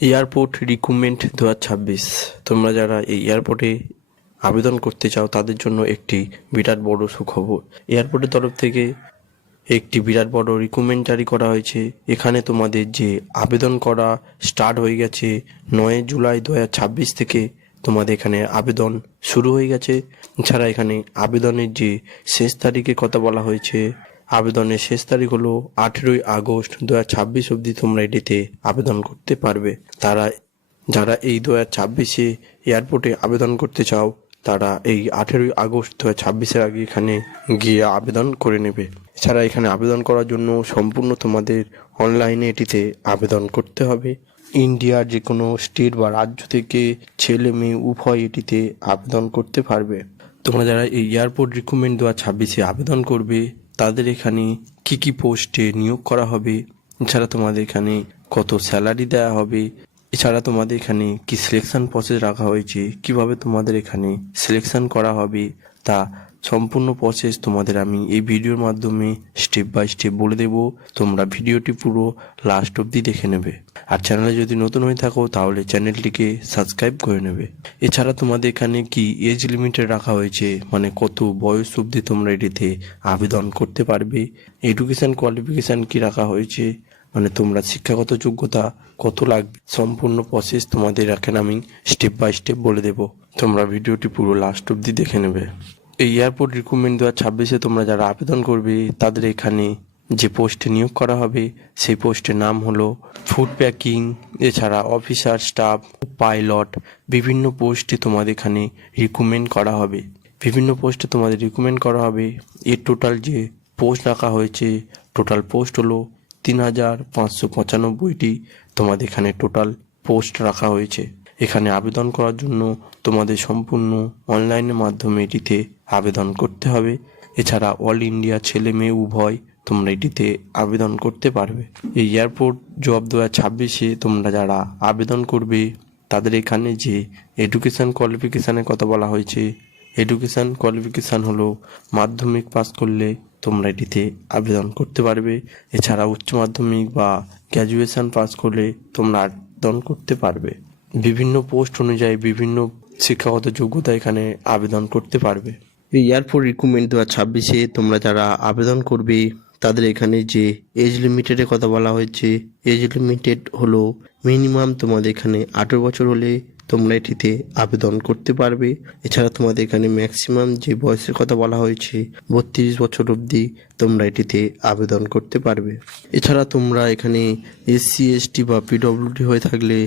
Airport recruitment 2026। তোমরা যারা এই এয়ারপোর্টে আবেদন করতে চাও তাদের জন্য একটি বিরাট বড় সুখবর। এয়ারপোর্টের তরফ থেকে একটি বিরাট বড় রিক্রুটমেন্ট জারি করা হয়েছে। এখানে তোমাদের যে আবেদন করা স্টার্ট হয়ে গেছে 9 জুলাই 2026 থেকে তোমাদের এখানে আবেদন শুরু হয়ে গেছে। এছাড়া এখানে আবেদনের যে শেষ তারিখের কথা বলা হয়েছে, আবেদনের শেষ তারিখ হলো 18 আগস্ট 2026 অবধি তোমরা এটিতে আবেদন করতে পারবে। যারা এই 2026-এ এয়ারপোর্টে আবেদন করতে চাও তারা এই 18 আগস্ট 2026-এর আগে এখানে গিয়ে আবেদন করে নেবে। এছাড়া এখানে আবেদন করার জন্য সম্পূর্ণ তোমাদের অনলাইনে এটিতে আবেদন করতে হবে। ইন্ডিয়ার যে কোনো স্টেট বা রাজ্য থেকে ছেলে মেয়ে উভয় এটিতে আবেদন করতে পারবে। তোমরা যারা এই এয়ারপোর্ট রিক্রুটমেন্ট 2026-এ আবেদন করবে তাদের এখানে কি কি পোস্টে নিয়োগ করা হবে, এছাড়া তোমাদের এখানে কত স্যালারি দেওয়া হবে, এছাড়া তোমাদের এখানে কি সিলেকশন প্রসেস রাখা হয়েছে, কিভাবে তোমাদের এখানে সিলেকশন করা হবে, তা সম্পূর্ণ প্রসেস তোমাদের আমি এই ভিডিওর মাধ্যমে স্টেপ বাই স্টেপ বলে দেব। তোমরা ভিডিওটি পুরো লাস্ট অবধি দেখে নেবে। আর চ্যানেলে যদি নতুন হয়ে থাকো তাহলে চ্যানেলটিকে সাবস্ক্রাইব করে নেবে। এছাড়া তোমাদের এখানে কি এজ লিমিটেড রাখা হয়েছে, মানে কত বয়স অবধি তোমরা এটিতে আবেদন করতে পারবে, এডুকেশন কোয়ালিফিকেশান কি রাখা হয়েছে, মানে তোমরা শিক্ষাগত যোগ্যতা কত লাগবে, সম্পূর্ণ প্রসেস তোমাদের এখানে আমি স্টেপ বাই স্টেপ বলে দেব। তোমরা ভিডিওটি পুরো লাস্ট অবধি দেখে নেবে। এই এয়ারপোর্ট রিক্রুটমেন্ট 2026-এ তোমরা যারা আবেদন করবে তাদের এখানে যে পোস্টে নিয়োগ করা হবে সেই পোস্টের নাম হলো ফুড প্যাকিং, এছাড়া অফিসার স্টাফ, পাইলট, বিভিন্ন পোস্টে তোমাদের এখানে রিক্রুটমেন্ট করা হবে। এর টোটাল যে পোস্ট রাখা হয়েছে, টোটাল পোস্ট হলো 3595টি তোমাদের এখানে টোটাল পোস্ট রাখা হয়েছে। এখানে আবেদন করার জন্য তোমাদের সম্পূর্ণ অনলাইনের মাধ্যমে এটিতে আবেদন করতে হবে। এছাড়া অল ইন্ডিয়া ছেলে মেয়ে উভয় তোমরা এটিতে আবেদন করতে পারবে। এই এয়ারপোর্ট জব 2026-এ তোমরা যারা আবেদন করবে তাদের এখানে যে এডুকেশান কোয়ালিফিকেশানের কথা বলা হয়েছে, এডুকেশান কোয়ালিফিকেশান হলো মাধ্যমিক পাস করলে তোমরা এটিতে আবেদন করতে পারবে। এছাড়া উচ্চ মাধ্যমিক বা গ্র্যাজুয়েশন পাস করলে তোমরা আবেদন করতে পারবে। বিভিন্ন পোস্ট অনুযায়ী বিভিন্ন শিক্ষাগত যোগ্যতা এখানে আবেদন করতে পারবে। এই এয়ারপোর্ট রিক্রুটমেন্ট 2026-এ তোমরা যারা আবেদন করবে তাদের এখানে যে এজ লিমিটেডের কথা বলা হয়েছে, এজ লিমিটেড হলো মিনিমাম তোমাদের এখানে 18 বছর হলে তোমরা এটিতে আবেদন করতে পারবে। এছাড়া তোমাদের এখানে ম্যাক্সিমাম যে বয়সের কথা বলা হয়েছে 32 বছর অবধি তোমরা এটিতে আবেদন করতে পারবে। এছাড়া তোমরা এখানে SC ST বা PWD হয়ে থাকলে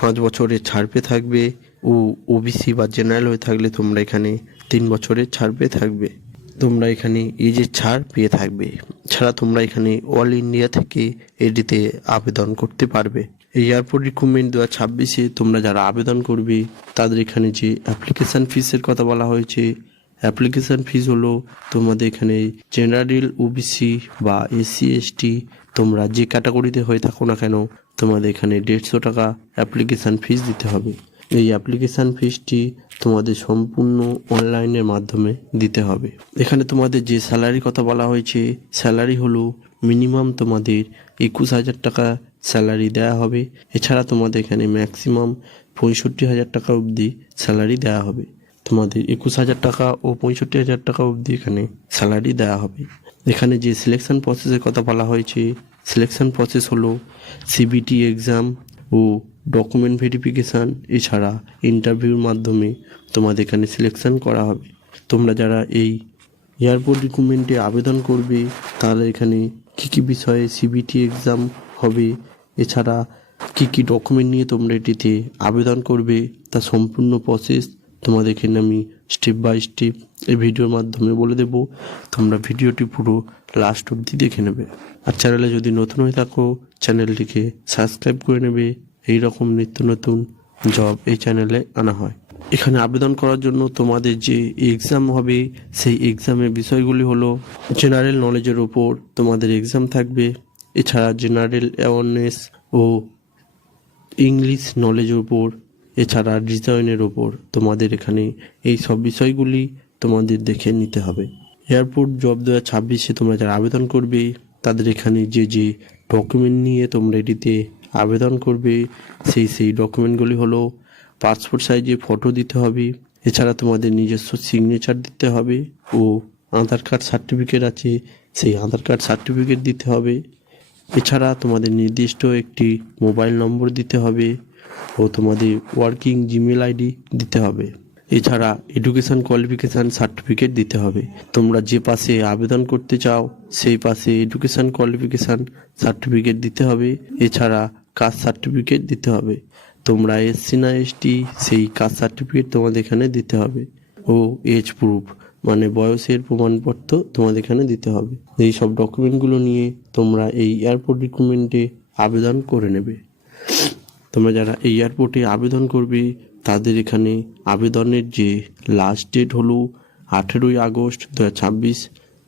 5 বছরের ছাড় পেয়ে থাকবে, ও OBC বা জেনারেল হয়ে থাকলে তোমরা এখানে 3 বছরের ছাড় পেয়ে থাকবে। তোমরা এখানে এজের ছাড় পেয়ে থাকবে। ছাড়া তোমরা এখানে অল ইন্ডিয়া থেকে এটিতে আবেদন করতে পারবে। এই এয়ারপোর্ট রিক্রুটমেন্ট 2026-এ তোমরা যারা আবেদন করবে তাদের এখানে যে অ্যাপ্লিকেশান ফিসের কথা বলা হয়েছে, অ্যাপ্লিকেশান ফিস হলো তোমাদের এখানে জেনারেল, OBC বা SC ST তোমরা যে ক্যাটাগরিতে হয়ে থাকো না কেন তোমাদের এখানে 150 টাকা অ্যাপ্লিকেশান ফিস দিতে হবে। এই অ্যাপ্লিকেশান ফিসটি তোমাদের সম্পূর্ণ অনলাইনের মাধ্যমে দিতে হবে। এখানে তোমাদের যে স্যালারির কথা বলা হয়েছে, স্যালারি হলো মিনিমাম তোমাদের 21,000 টাকা স্যালারি দেওয়া হবে। এছাড়া তোমাদের এখানে ম্যাক্সিমাম 65,000 টাকা অবধি স্যালারি দেওয়া হবে। তোমাদের 21,000 টাকা ও 65,000 টাকা অবধি এখানে স্যালারি দেওয়া হবে। এখানে যে সিলেকশন প্রসেসের কথা বলা হয়েছে, সিলেকশন প্রসেস হলো CBT এক্সাম ও ডকুমেন্ট ভেরিফিকেশান, এছাড়া ইন্টারভিউর মাধ্যমে তোমাদের এখানে সিলেকশন করা হবে। তোমরা যারা এই এয়ারপোর্ট রিক্রুটমেন্টে আবেদন করবে তাহলে এখানে কী কী বিষয়ে CBT এক্সাম হবে, এছাড়া কী কী ডকুমেন্ট নিয়ে তোমরা এটিতে আবেদন করবে তা সম্পূর্ণ প্রসেস তোমাদের এখানে আমি স্টেপ বাই স্টেপ এই ভিডিওর মাধ্যমে বলে দেব। তোমরা ভিডিওটি পুরো লাস্ট অবধি দেখে নেবে। আর চ্যানেলে যদি নতুন হয়ে থাকো চ্যানেলটিকে সাবস্ক্রাইব করে নেবে। এই রকম নিত্য নতুন জব এই চ্যানেলে আনা হয়। এখানে আবেদন করার জন্য তোমাদের যে এক্সাম হবে সেই এক্সামের বিষয়গুলি হলো জেনারেল নলেজের ওপর তোমাদের এক্সাম থাকবে, এছাড়া জেনারেল অ্যাওয়ারনেস ও ইংলিশ নলেজের ওপর, এছাড়া ডিজাইনের ওপর তোমাদের এখানে এই সব বিষয়গুলি তোমাদের দেখে নিতে হবে। এয়ারপোর্ট জব 2026-এ তোমরা যারা আবেদন করবে তাদের এখানে যে ডকুমেন্ট নিয়ে তোমরা এটিতে আবেদন করবে সেই ডকুমেন্টগুলি হলো পাসপোর্ট সাইজে ফটো দিতে হবে, এছাড়া তোমাদের নিজস্ব সিগনেচার দিতে হবে ও আধার কার্ড সার্টিফিকেট আছে সেই আধার কার্ড সার্টিফিকেট দিতে হবে। এছাড়া তোমাদের নির্দিষ্ট একটি মোবাইল নম্বর দিতে হবে ও তোমাদের ওয়ার্কিং জিমেল আইডি দিতে হবে। এছাড়া এডুকেশান কোয়ালিফিকেশান সার্টিফিকেট দিতে হবে। তোমরা যে পাশে আবেদন করতে চাও সেই পাশে এডুকেশান কোয়ালিফিকেশান সার্টিফিকেট দিতে হবে। এছাড়া কাস্ট সার্টিফিকেট দিতে হবে। তোমরা এসসি না এসটি সেই কাস্ট সার্টিফিকেট তোমাদের এখানে দিতে হবে ও এজ প্রুফ মানে বয়সের প্রমাণপত্র তোমাদের এখানে দিতে হবে। এই সব ডকুমেন্টগুলো নিয়ে তোমরা এই এয়ারপোর্ট রিক্রুটমেন্টে আবেদন করে নেবে। তোমরা যারা এই এয়ারপোর্টে আবেদন করবে তাদের এখানে আবেদনের যে লাস্ট ডেট হলো 18ই আগস্ট 2026।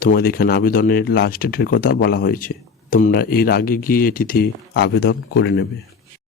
তোমাদের এখানে আবেদনের লাস্ট ডেটের কথা বলা হয়েছে। তোমরা এর আগে গিয়ে এটিতে আবেদন করে নেবে।